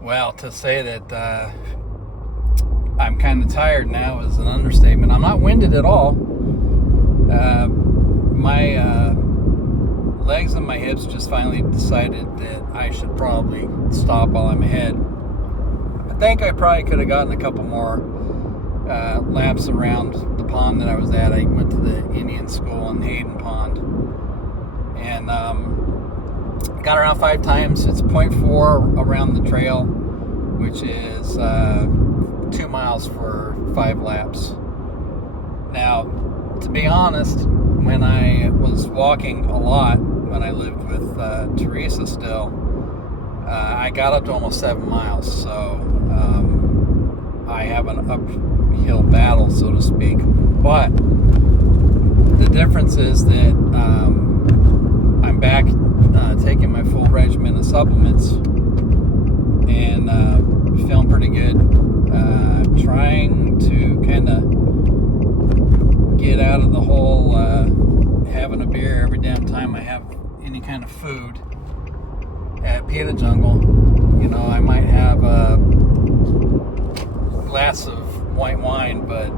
Well, to say that I'm kind of tired now is an understatement. I'm not winded at all. My legs and my hips just finally decided that I should probably stop while I'm ahead. I think I probably could have gotten a couple more laps around the pond that I was at. I went to the Indian school in Hayden Pond, and got around 5 times. It's 0.4 around the trail, which is 2 miles for 5 laps. Now, to be honest, when I was walking a lot, when I lived with Teresa still, I got up to almost 7 miles. So I have an uphill battle, so to speak. But the difference is that I'm back taking my full regimen of supplements and feeling pretty good. Trying to kind of get out of the whole having a beer every damn time I have any kind of food at Pita Jungle. You know, I might have a glass of white wine, but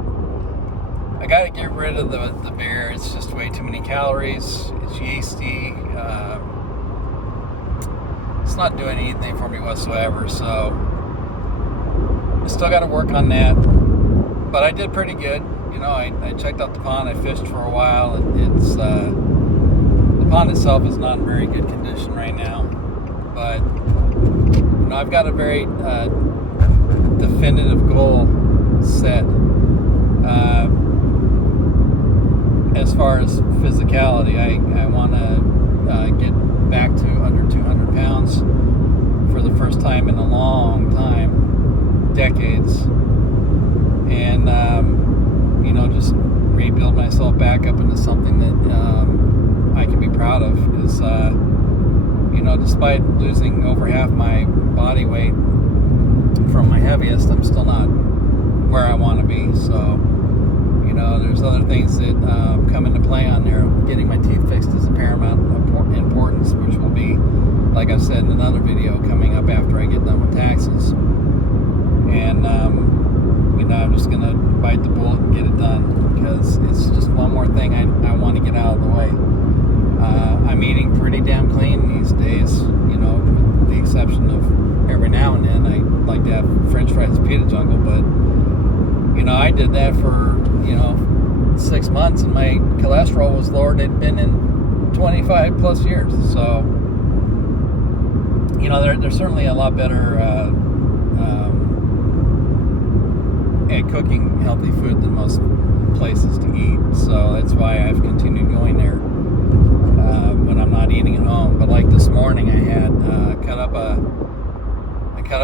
I got to get rid of the beer. It's just way too many calories. It's yeasty. It's not doing anything for me whatsoever. So I still got to work on that. But I did pretty good. You know, I checked out the pond. I fished for a while. It's the pond itself is not in very good condition right now. But you know, I've got a very definitive goal set. As far as physicality, I want to get back to under 200 pounds for the first time in a long time, decades, and you know, just rebuild myself back up into something that I can be proud of. Because you know, despite losing over half my body weight from my heaviest, I'm still not where I want to be. So you know, there's other things that come into play on there. Getting my teeth fixed is of paramount importance, which will be, like I said in another video, coming up after I get done with taxes. And you know, I'm just gonna bite the bullet and get it done, because it's just one more thing I want to get out of the way. I'm eating pretty damn clean these days, you know, with the exception of every now and then I like to have French fries at Pita Jungle, but you know, I did that for, you know, 6 months, and my cholesterol was lower than it had been in 25 plus years. So, you know, they're certainly a lot better at cooking healthy food than most places to eat. So that's why I've continued going there when I'm not eating at home. But like this morning, I had cut up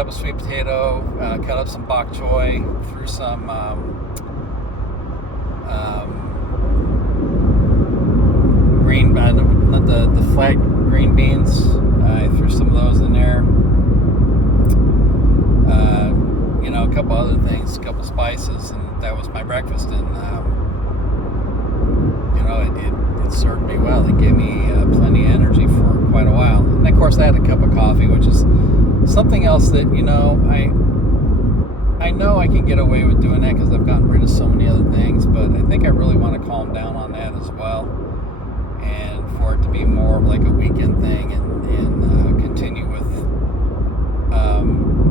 a sweet potato, cut up some bok choy, threw some green, the flat green beans. I threw some of those in there. You know, a couple other things, a couple spices, and that was my breakfast. And you know, it served me well. It gave me plenty of energy for quite a while. And of course, I had a cup of coffee, which is something else that, you know, I know I can get away with doing that because I've gotten rid of so many other things, but I think I really want to calm down on that as well, and for it to be more of like a weekend thing, and continue with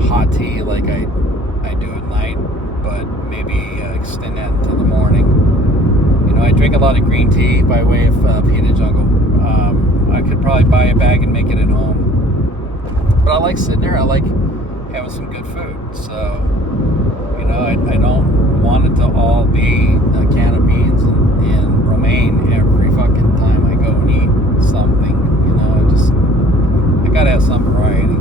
hot tea like I do at night, but maybe extend that until the morning. You know, I drink a lot of green tea by way of Pita Jungle. I could probably buy a bag and make it at home. But I like sitting there. I like having some good food. So, you know, I don't want it to all be a can of beans and romaine every fucking time I go and eat something. You know, I gotta have some variety.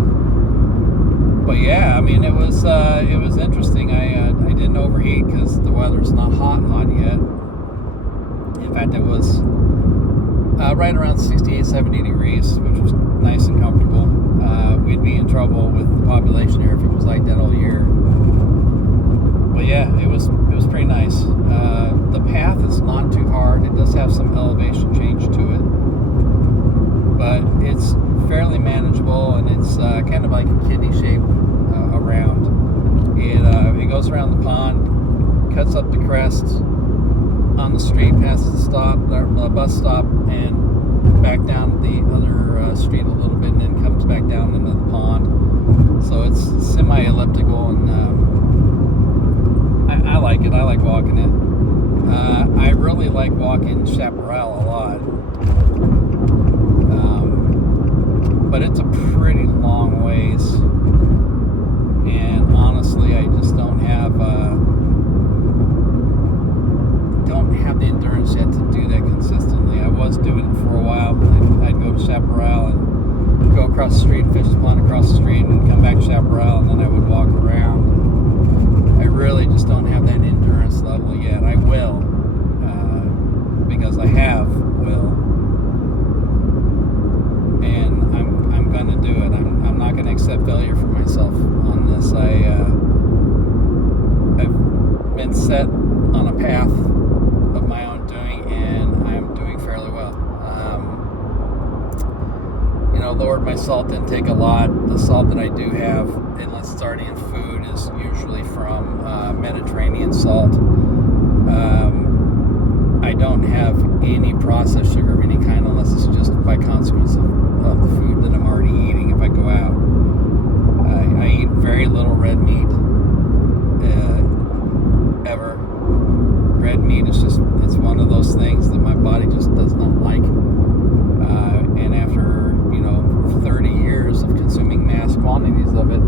But yeah, I mean, it was interesting. I didn't overheat because the weather's not hot yet. In fact, it was right around 68, 70 degrees, which was nice and comfortable. We'd be in trouble with the population here if it was like that all year. But yeah, it was pretty nice. The path is not too hard. It does have some elevation change to it, but it's fairly manageable, and it's kind of like a kidney shaped goes around the pond, cuts up the crest on the street, passes the bus stop, and back down the other street a little bit, and then comes back down into the pond. So it's semi-elliptical, and I like it. I like walking it. I really like walking Chaparral a lot. But it's a pretty long ways, and honestly, I just don't have the endurance yet to do that consistently. I was doing it for a while. I'd go to Chaparral and go across the street, fish the pond across the street, and come back to Chaparral, and then I would walk around. I really just don't have that endurance level yet. I will, because I have will. And I'm going to do it. I'm not going to accept failure for myself on this. I've been set on a path of my own doing, and I'm doing fairly well. Lowered my salt intake a lot. The salt that I do have, unless it's already in food, is usually from Mediterranean salt. I don't have any processed sugar of any kind unless it's just by consequence of the food that I'm already eating if I go out. I eat very little red meat ever. Red meat is it's one of those things that my body just does not like. And after 30 years of consuming mass quantities of it,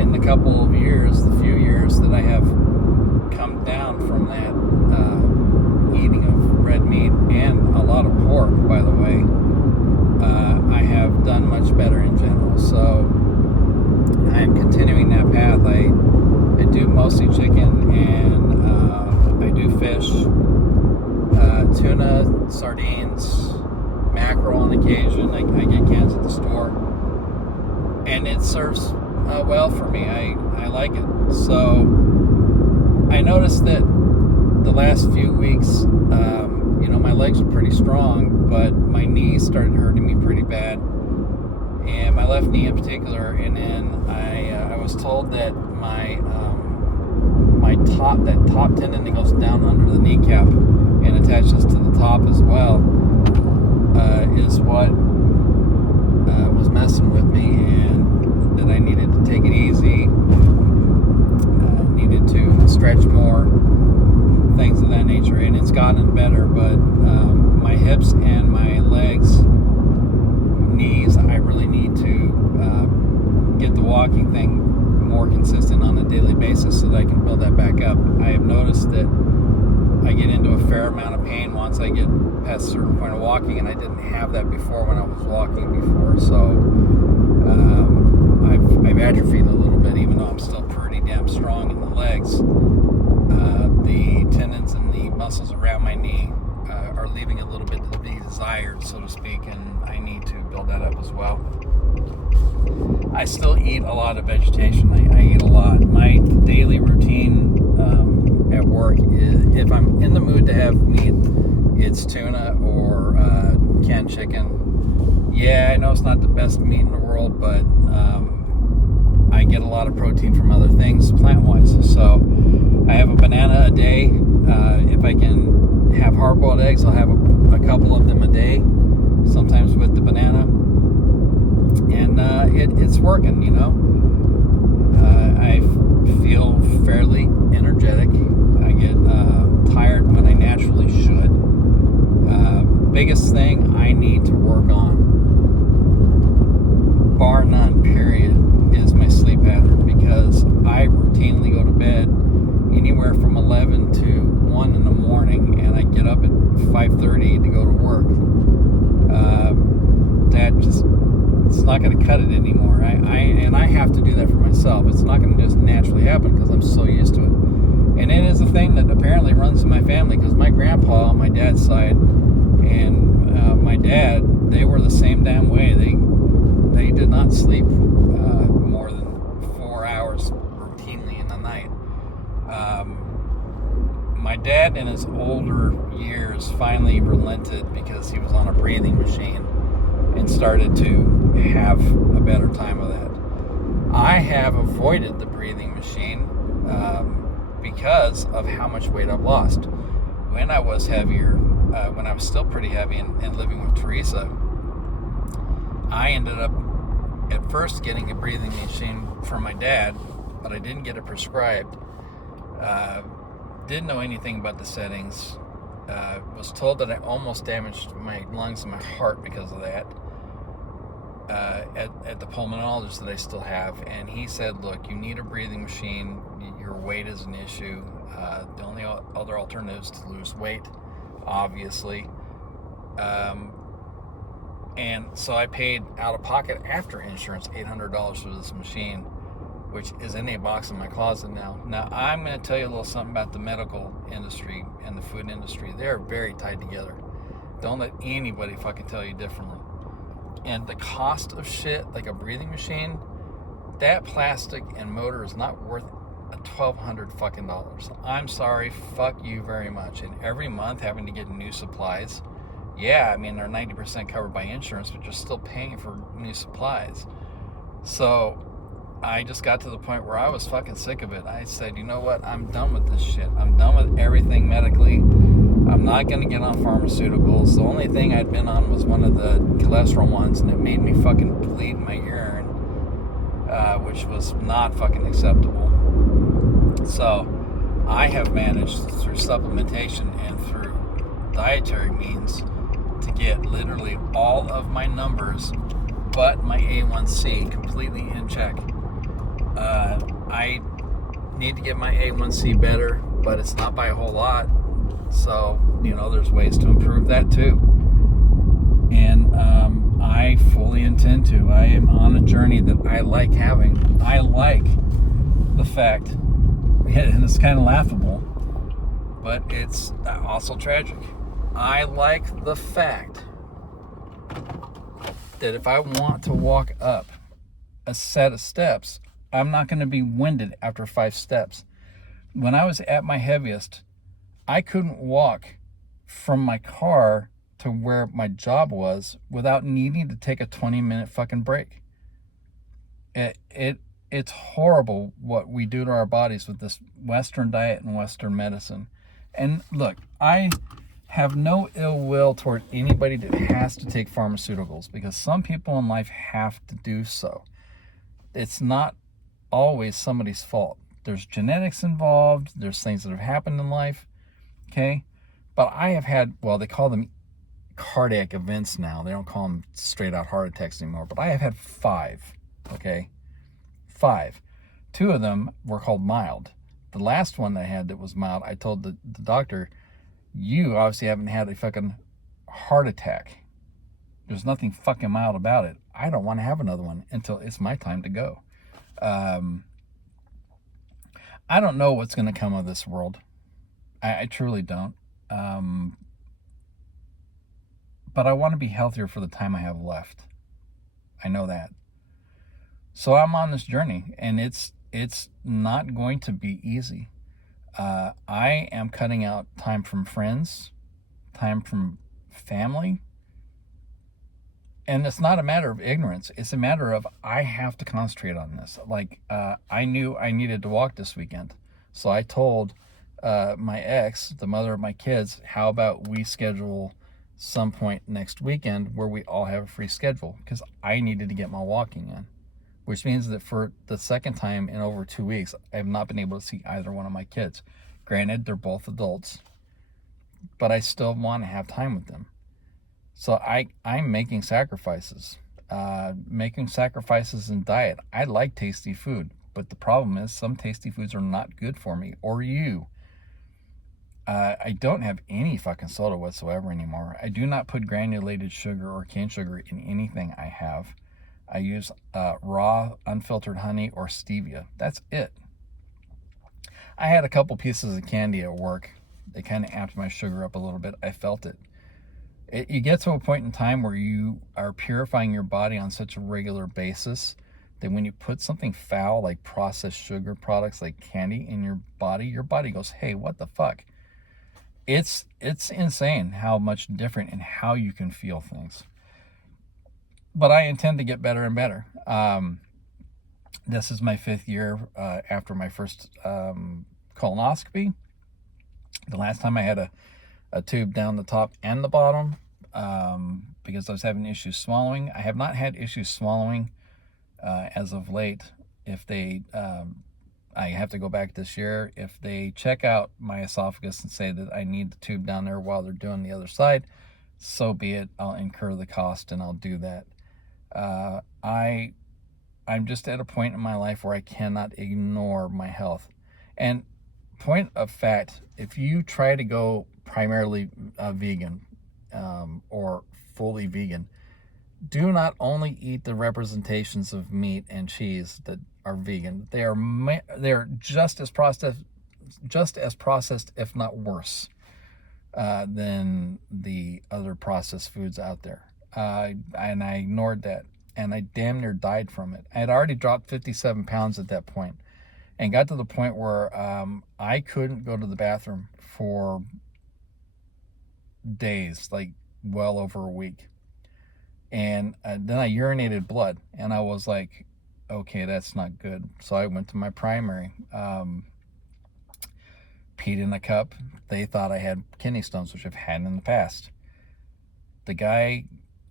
in the few years that I have come down from that eating of red meat, and a lot of pork, by the way, I have done much better in general. So I am continuing that path. I do mostly chicken, and I do fish, tuna, sardines, mackerel on occasion. I get cans at the store, and it serves well for me. I like it. So I noticed that the last few weeks, my legs are pretty strong, but my knees started hurting me pretty bad, and my left knee in particular. And then I was told that my top tendon that goes down under the kneecap and attaches to the top as well is what was messing with me, and that I needed to take it easy, needed to stretch more, things of that nature. And it's gotten better, but my hips and my legs, knees, I really need to get the walking thing more consistent on a daily basis so that I can build that back up. I have noticed that I get into a fair amount of pain once I get past a certain point of walking, and I didn't have that before when I was walking before. So I've atrophied a little bit, even though I'm still pretty damn strong in the legs. The tendons and the muscles around my knee are leaving a little bit to be desired, so to speak, and I need to build that up as well. I still eat a lot of vegetation. I eat a lot. My daily routine at work is, if I'm in the mood to have meat, it's tuna or canned chicken. Yeah, I know it's not the best meat in the world, but I get a lot of protein from other things plant-wise. So I have a banana a day. If I can have hard-boiled eggs, I'll have a couple of them a day, sometimes with the banana. And it's working, I feel fairly energetic. I get tired when I naturally should. Biggest thing I need to work on, bar none, period, is my sleep pattern, because I routinely go to bed anywhere from 11 to 1 in the morning, and I get up at 5:30 to go to work. It's not going to cut it anymore. I have to do that for myself. It's not going to just naturally happen because I'm so used to it. And it is a thing that apparently runs in my family, because my grandpa on my dad's side and my dad, they were the same damn way. They did not sleep more than 4 hours routinely in the night. My dad in his older years finally relented because he was on a breathing machine and started to have a better time with that. I have avoided the breathing machine because of how much weight I've lost. When I was heavier, when I was still pretty heavy and living with Teresa, I ended up at first getting a breathing machine from my dad, but I didn't get it prescribed. Didn't know anything about the settings. Was told that I almost damaged my lungs and my heart because of that. At the pulmonologist that I still have, and he said, look, you need a breathing machine. Your weight is an issue. The only other alternative is to lose weight, obviously. And so I paid out of pocket after insurance $800 for this machine, which is in a box in my closet now. Now, I'm going to tell you a little something about the medical industry and the food industry. They're very tied together. Don't let anybody fucking tell you differently. And the cost of shit, like a breathing machine, that plastic and motor is not worth $1,200 fucking dollars. I'm sorry, fuck you very much. And every month having to get new supplies, yeah, I mean, they're 90% covered by insurance, but you're still paying for new supplies. So I just got to the point where I was fucking sick of it. I said, you know what? I'm done with this shit. I'm done with everything medically. I'm not going to get on pharmaceuticals. The only thing I'd been on was one of the cholesterol ones, and it made me fucking bleed my urine, which was not fucking acceptable. So I have managed through supplementation and through dietary means to get literally all of my numbers but my A1C completely in check. I need to get my A1C better, but it's not by a whole lot. So, there's ways to improve that too. And I fully intend to. I am on a journey that I like having. I like the fact, and it's kind of laughable, but it's also tragic. I like the fact that if I want to walk up a set of steps, I'm not going to be winded after 5 steps. When I was at my heaviest, I couldn't walk from my car to where my job was without needing to take a 20-minute fucking break. It's horrible what we do to our bodies with this Western diet and Western medicine. And look, I have no ill will toward anybody that has to take pharmaceuticals, because some people in life have to do so. It's not always somebody's fault. There's genetics involved. There's things that have happened in life. Okay? But I have had, they call them cardiac events now. They don't call them straight out heart attacks anymore. But I have had 5. Okay? 5. 2 of them were called mild. The last one that I had that was mild, I told the doctor, you obviously haven't had a fucking heart attack. There's nothing fucking mild about it. I don't want to have another one until it's my time to go. I don't know what's going to come of this world. I truly don't. But I want to be healthier for the time I have left. I know that. So I'm on this journey, and it's not going to be easy. I am cutting out time from friends, time from family. And it's not a matter of ignorance. It's a matter of I have to concentrate on this. I knew I needed to walk this weekend. So I told my ex, the mother of my kids, how about we schedule some point next weekend where we all have a free schedule, because I needed to get my walking in, which means that for the second time in over 2 weeks, I have not been able to see either one of my kids. Granted, they're both adults, but I still want to have time with them. So I'm making sacrifices. Making sacrifices in diet. I like tasty food, but the problem is some tasty foods are not good for me, or you. I don't have any fucking soda whatsoever anymore. I do not put granulated sugar or cane sugar in anything I have. I use raw, unfiltered honey or stevia. That's it. I had a couple pieces of candy at work. They kind of amped my sugar up a little bit. I felt it. You get to a point in time where you are purifying your body on such a regular basis that when you put something foul like processed sugar products like candy in your body goes, hey, what the fuck? It's insane how much different and how you can feel things. But I intend to get better and better. This is my 5th year after my first colonoscopy. The last time I had a tube down the top and the bottom because I was having issues swallowing. I have not had issues swallowing as of late. If they, I have to go back this year. If they check out my esophagus and say that I need the tube down there while they're doing the other side, so be it. I'll incur the cost and I'll do that. I'm just at a point in my life where I cannot ignore my health. And point of fact, if you try to go primarily vegan or fully vegan, do not only eat the representations of meat and cheese that are vegan. They are just as processed, if not worse, than the other processed foods out there. And I ignored that, and I damn near died from it. I had already dropped 57 pounds at that point, and got to the point where I couldn't go to the bathroom for days, like well over a week. And then I urinated blood, and I was like, okay, that's not good. So I went to my primary, peed in a cup. They thought I had kidney stones, which I've had in the past. The guy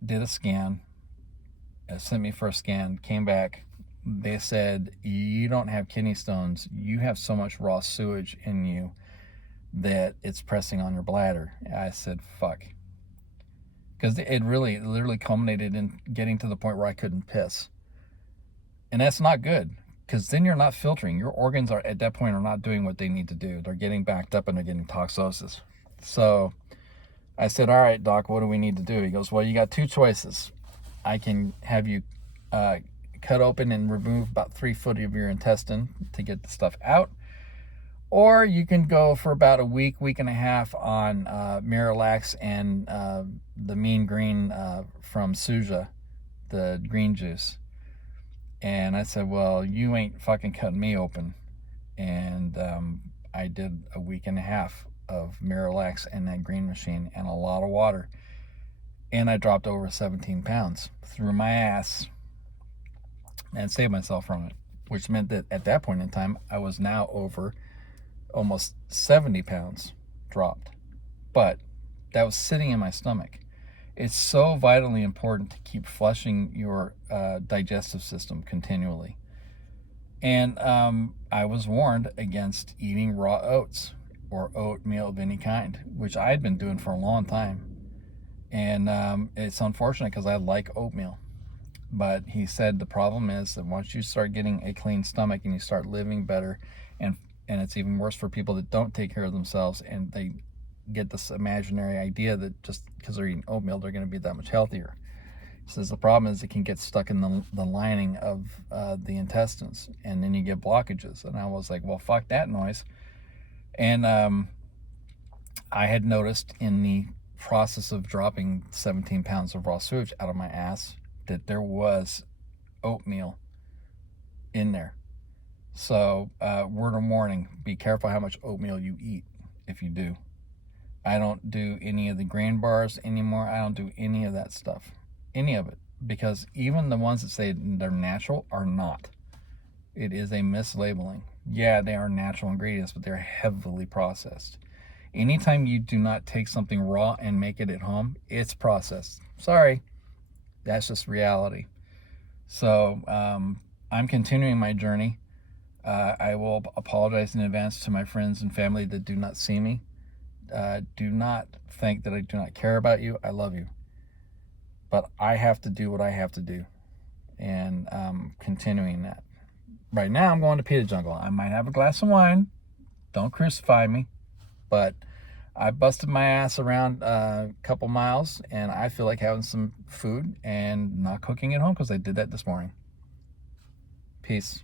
did a scan, sent me for a scan, came back. They said, you don't have kidney stones. You have so much raw sewage in you that it's pressing on your bladder. I said, fuck. Because it literally culminated in getting to the point where I couldn't piss. And that's not good, because then you're not filtering. Your organs are at that point are not doing what they need to do. They're getting backed up and they're getting toxosis. So I said, all right, doc, what do we need to do? He goes, well, you got 2 choices. I can have you cut open and remove about 3 foot of your intestine to get the stuff out. Or you can go for about a week and a half on Miralax and the Mean Green from Suja, the green juice. And I said, well, you ain't fucking cutting me open. And I did a week and a half of Miralax and that green machine and a lot of water. And I dropped over 17 pounds through my ass and saved myself from it, which meant that at that point in time, I was now over almost 70 pounds dropped. But that was sitting in my stomach. It's so vitally important to keep flushing your digestive system continually. And I was warned against eating raw oats or oatmeal of any kind, which I had been doing for a long time. And it's unfortunate because I like oatmeal. But he said the problem is that once you start getting a clean stomach and you start living better, and it's even worse for people that don't take care of themselves and they get this imaginary idea that just because they're eating oatmeal, they're going to be that much healthier. He says the problem is it can get stuck in the lining of the intestines, and then you get blockages. And I was like, well, fuck that noise. And I had noticed in the process of dropping 17 pounds of raw sewage out of my ass that there was oatmeal in there. So word of warning, be careful how much oatmeal you eat if you do. I don't do any of the grain bars anymore. I don't do any of that stuff, any of it, because even the ones that say they're natural are not. It is a mislabeling. Yeah, they are natural ingredients, but they're heavily processed. Anytime you do not take something raw and make it at home, it's processed. Sorry, that's just reality. So I'm continuing my journey. I will apologize in advance to my friends and family that do not see me. Do not think that I do not care about you. I love you. But I have to do what I have to do. And continuing that. Right now, I'm going to Pita Jungle. I might have a glass of wine. Don't crucify me. But I busted my ass around a couple miles, and I feel like having some food and not cooking at home because I did that this morning. Peace.